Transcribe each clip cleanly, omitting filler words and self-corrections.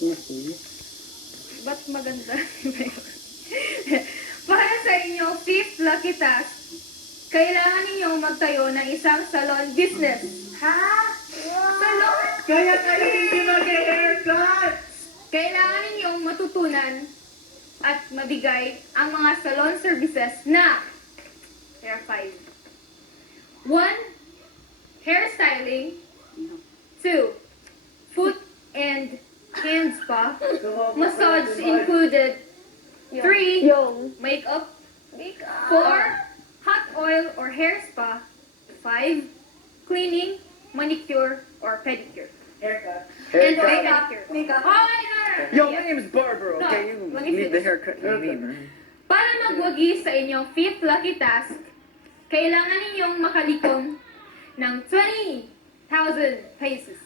Ba't maganda? Para sa inyong fifth lucky task, kailangan ninyong magtayo ng isang salon business. Ha? Salon? Kaya kayo hindi mag-haircut! Kailangan ninyong matutunan at mabigay ang mga salon services na there are 5. 1. Hairstyling. 2. Foot and hand spa. Massage included. 3. Makeup. 4. Hot oil or hair spa. 5. Cleaning, manicure, or pedicure. Haircut. And Haircut. makeup. Oh, my God! Yo, my name is Barber, okay? No, You let me leave the finish. haircut to me, man. Para magwagi sa inyong fifth lucky task, kailangan ninyong makalikom ng 20,000 pesos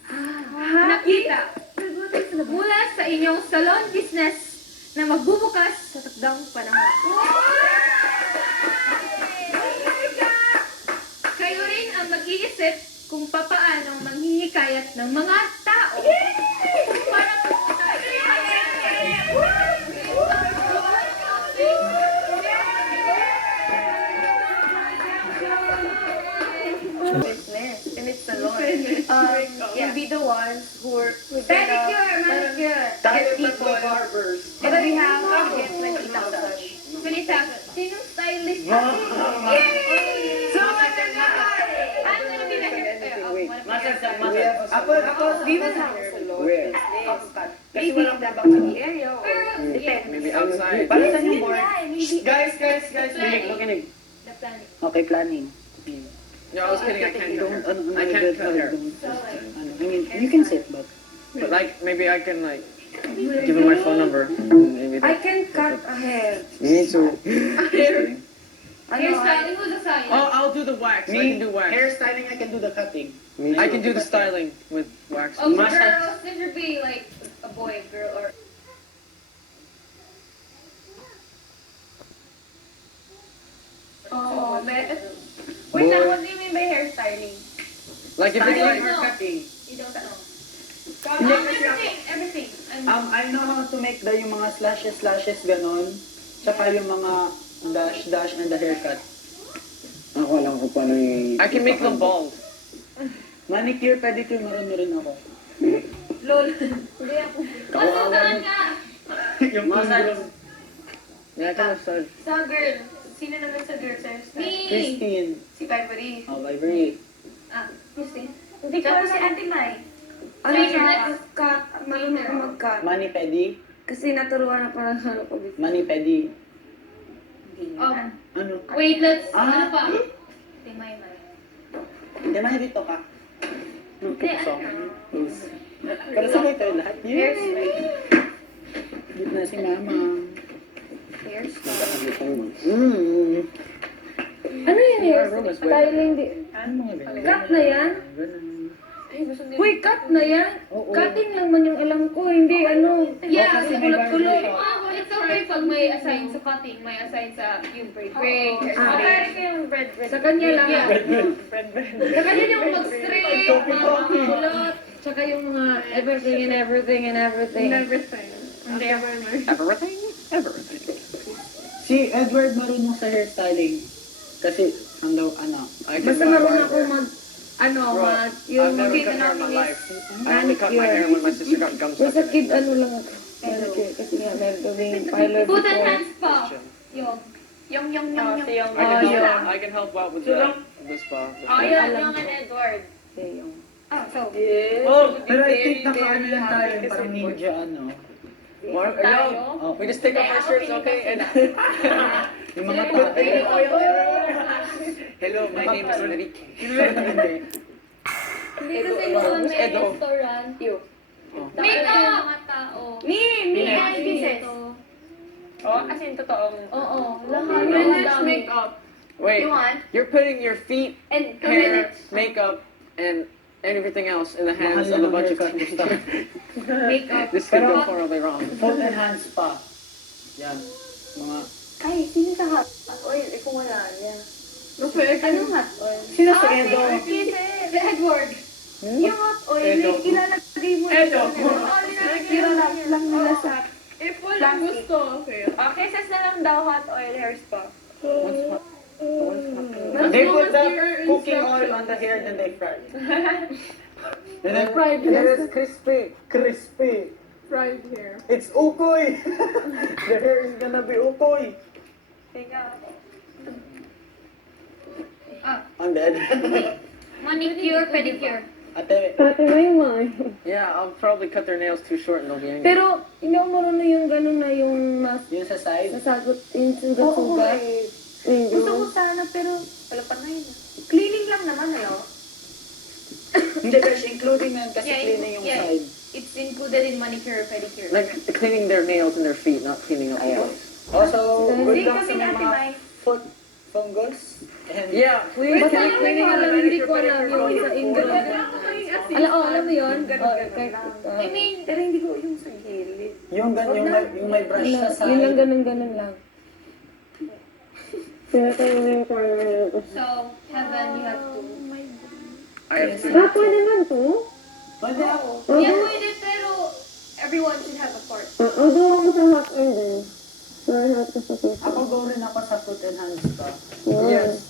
na kita mula sa inyong salon business na magbubukas sa takdang panahon. Kayo rin ang mag-iisip kung papaano manghihikayat ng mga tao para business and it's salon. We'll be the ones who are pedicure, manicure. get people. Barbers. And we have get 20,000. 20,000. Sinong stylist? Wow. Yay! So, what are I'm gonna be the hair. Ako, we will have a salon Where? business. Maybe in the Bangkali area or depends. Maybe outside. Para sa new board. Maybe. Guys. Makinig. The planning. Okay, planning. No, I was kidding, I can't cut hair. I can't don't- cut hair. I mean, you can sit, but But like, maybe I can like, give him my phone number. Maybe I can cut a hair. Me too. Hairstyling was a science. Oh, I'll do the wax. I can do wax. Hairstyling, I can do the cutting. I can do the styling with wax. Oh, Massage. girls, this would be like a boy, girl, or... Oh, wait lang, what do you mean by hairstyling? Like if it's Styling like, or cutting. You don't know. Hindi, kasi Everything. I know how to make yung mga slashes ganon. Tsaka yung mga dash and the haircut. Ako alam ko paano yung... I can make them bald. Manicure, pedicure, marunong rin ako. Lol. Hindi ako. Masukan ka! Yung massage. Yeah, I can massage. Sa girl. Sino naman sa girl sa hairstyle? Me! Christine. Si Ivory. Oh, Ivory. Ah, Christine. Hindi ko si Ate Mai. Ano Ay, siya? like- Cut. Marunong ko mag-cut. Mani pedi. Kasi naturuan na parang ano ko before. Mani pedi. Oh, Ano? wait, let's... Ah. Ano pa? Timay. Hindi, mahirito ka. Hindi, So, ano? pero sabay tayo lahat. Yes! Hairstyle. Git na si mama. Hairstyle. Ano yung Our room is way styling? Ano mga ganyan? Cut na yan? Uy, cut na yan? Oo. Cutting lang man yung alam ko, hindi ano. Yeah, kasi kasi may kulot-kulot. barber Ah, it's okay pag may assign sa cutting, may assign sa yung braid. yung bread. Sa kanya lang. Yeah. Sa kanya yung mag-straight, kulot, tsaka yung mga everything and everything and everything. Everything. Everything? Everything. Si Edward marunong sa hairstyling. Kasi, ano, I can Basta buy marunong ako barber. yung I've never cut hair in my life. I only cut my hair when my sister got gum stuck Basta in kid, it. ano lang ako. Manicure, kasi nga meron kaming pilot Foot and before. hands pa. Yung. Yung. I can help out with the spa. Oh, yun. Yung and Edward. Yung Ah, so. Oh, Pero I think naka-ano lang tayo, parang ninja, ano. Mark, Tayo? Oh, we just take off our shirts, okay? And yung mga tao. hello, my name is Enrique. Hindi. Hindi kasi noon Who's may Edo? restaurant. Oh. Makeup! Mga tao. Me May business. Oh, as in totoong. Oo. Lahat. Finish makeup. Wait, You want? you're putting your feet, And 2 hair, minutes. makeup, and everything else in the hands Mahal of a lang bunch of ang haircut. Makeup. This could go Pero- horribly wrong. Foot and hands pa. Yan. Mga... Ay, sino sa hot oil? Eh, kung wala niya. Anong hot oil? Sino si Ah, Edo? si Edward. Yung hot oil, Edo. ilalagay mo. Edo. Oo, nilalagay Tira lang nila sa... If walang gusto, okay. Kisses na lang daw hot oil hair spa. What's hot? What's hot? They long put as the there are cooking oil instructions. on the hair, then they fry. And then Fried and then hair. it's crispy. Crispy. Fried hair. It's ukoy. The hair is gonna be ukoy. Teka. I'm dead. Manicure, pedicure. Ate, Yeah, I'll probably cut their nails too short and they'll be angry. Pero, hindi mo marunong yung gano'n na yung yun sa side. nasasagot, yung sugat-sugat. Gusto ko sana, pero wala pa na yun. Cleaning lang naman, ano? Hindi kasi including na kasi Yeah, cleaning yung yeah. side. It's included in manicure, pedicure. Like cleaning their nails and their feet, not cleaning up the Ayan. place. Also, good Hindi luck kasi sa natin mga ay... foot fungus. And Yeah, please. Basta can yung you cleaning clean alam, hindi ko alam yung sa English. Alam mo yun? Ganun-ganun lang. I mean, Pero hindi ko yung sa gilid. yung may brush sa side. Yun lang ganun-ganun lang. so, Heaven, you have to. I have to. Pwede naman to? Pwede ako. Yeah, pwede, pero everyone should have a part. Although ako sa hot oil din. Ako go rin ako sa foot and hands pa. Yes.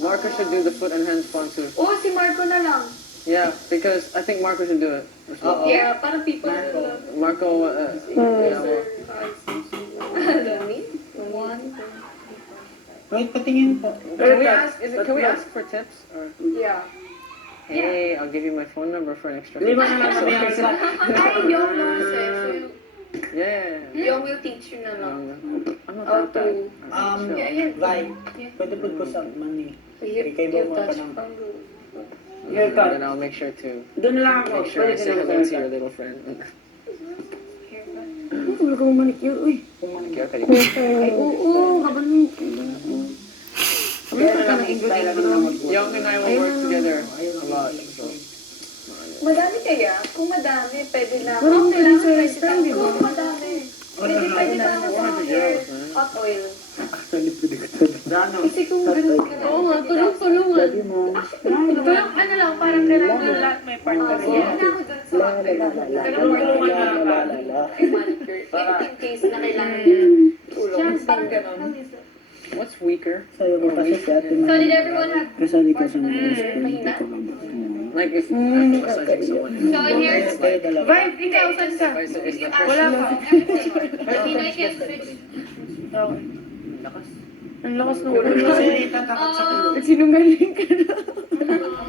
Marco should do the foot and hand spa too. Oo, si Marco na lang. Yeah, because I think Marco should do it as well. Oo. Yeah, parang people Marco. Marco, yeah, well, Wait, patingin po. can we ask for tips or? Yeah. Hey, I'll give you my phone number for an extra. Lima na lang sabihan sila. Ay, yung nurses. Yeah. Yung will teach you na lang. I'm not How that bad. to... Chill. Vi, pwede po ko sa money. You Kay Bobo pa touch ng... pang... Then I'll make sure to Doon lang ako. make sure I say hello to your little friend. Wala kong manicure, uy. Okay, okay. Ay, oo, habang Young and I will work together a lot. So. Madami kaya? Kung madami, pwede lang. Walang Kailangan pwede pwede sa lang. di ba? Kung madami. Pwede pa ako sa hair. Hot oil. Dano. Kasi kung ganun ka lang. Oo nga, tulong-tulungan. Pwede mo. Parang ano lang, parang kailangan lahat may part na Oo, rin. ako dun sa hot oil. Manicure. In case na kailangan tulong. Parang ganun. What's weaker? Sa'yo ko kasi si ate So, did everyone have... kasali ko sa mga Mahina. Like if massaging someone. So, here's... Vibe, ikaw, saan ka? Is the Wala pressure? pa. Tina, I can switch. Ang lakas ng ulo. Kasi tatakot sa ulo. Sinungaling ka na.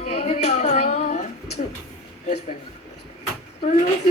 Okay, ito. Yes, Ben. Ano kasi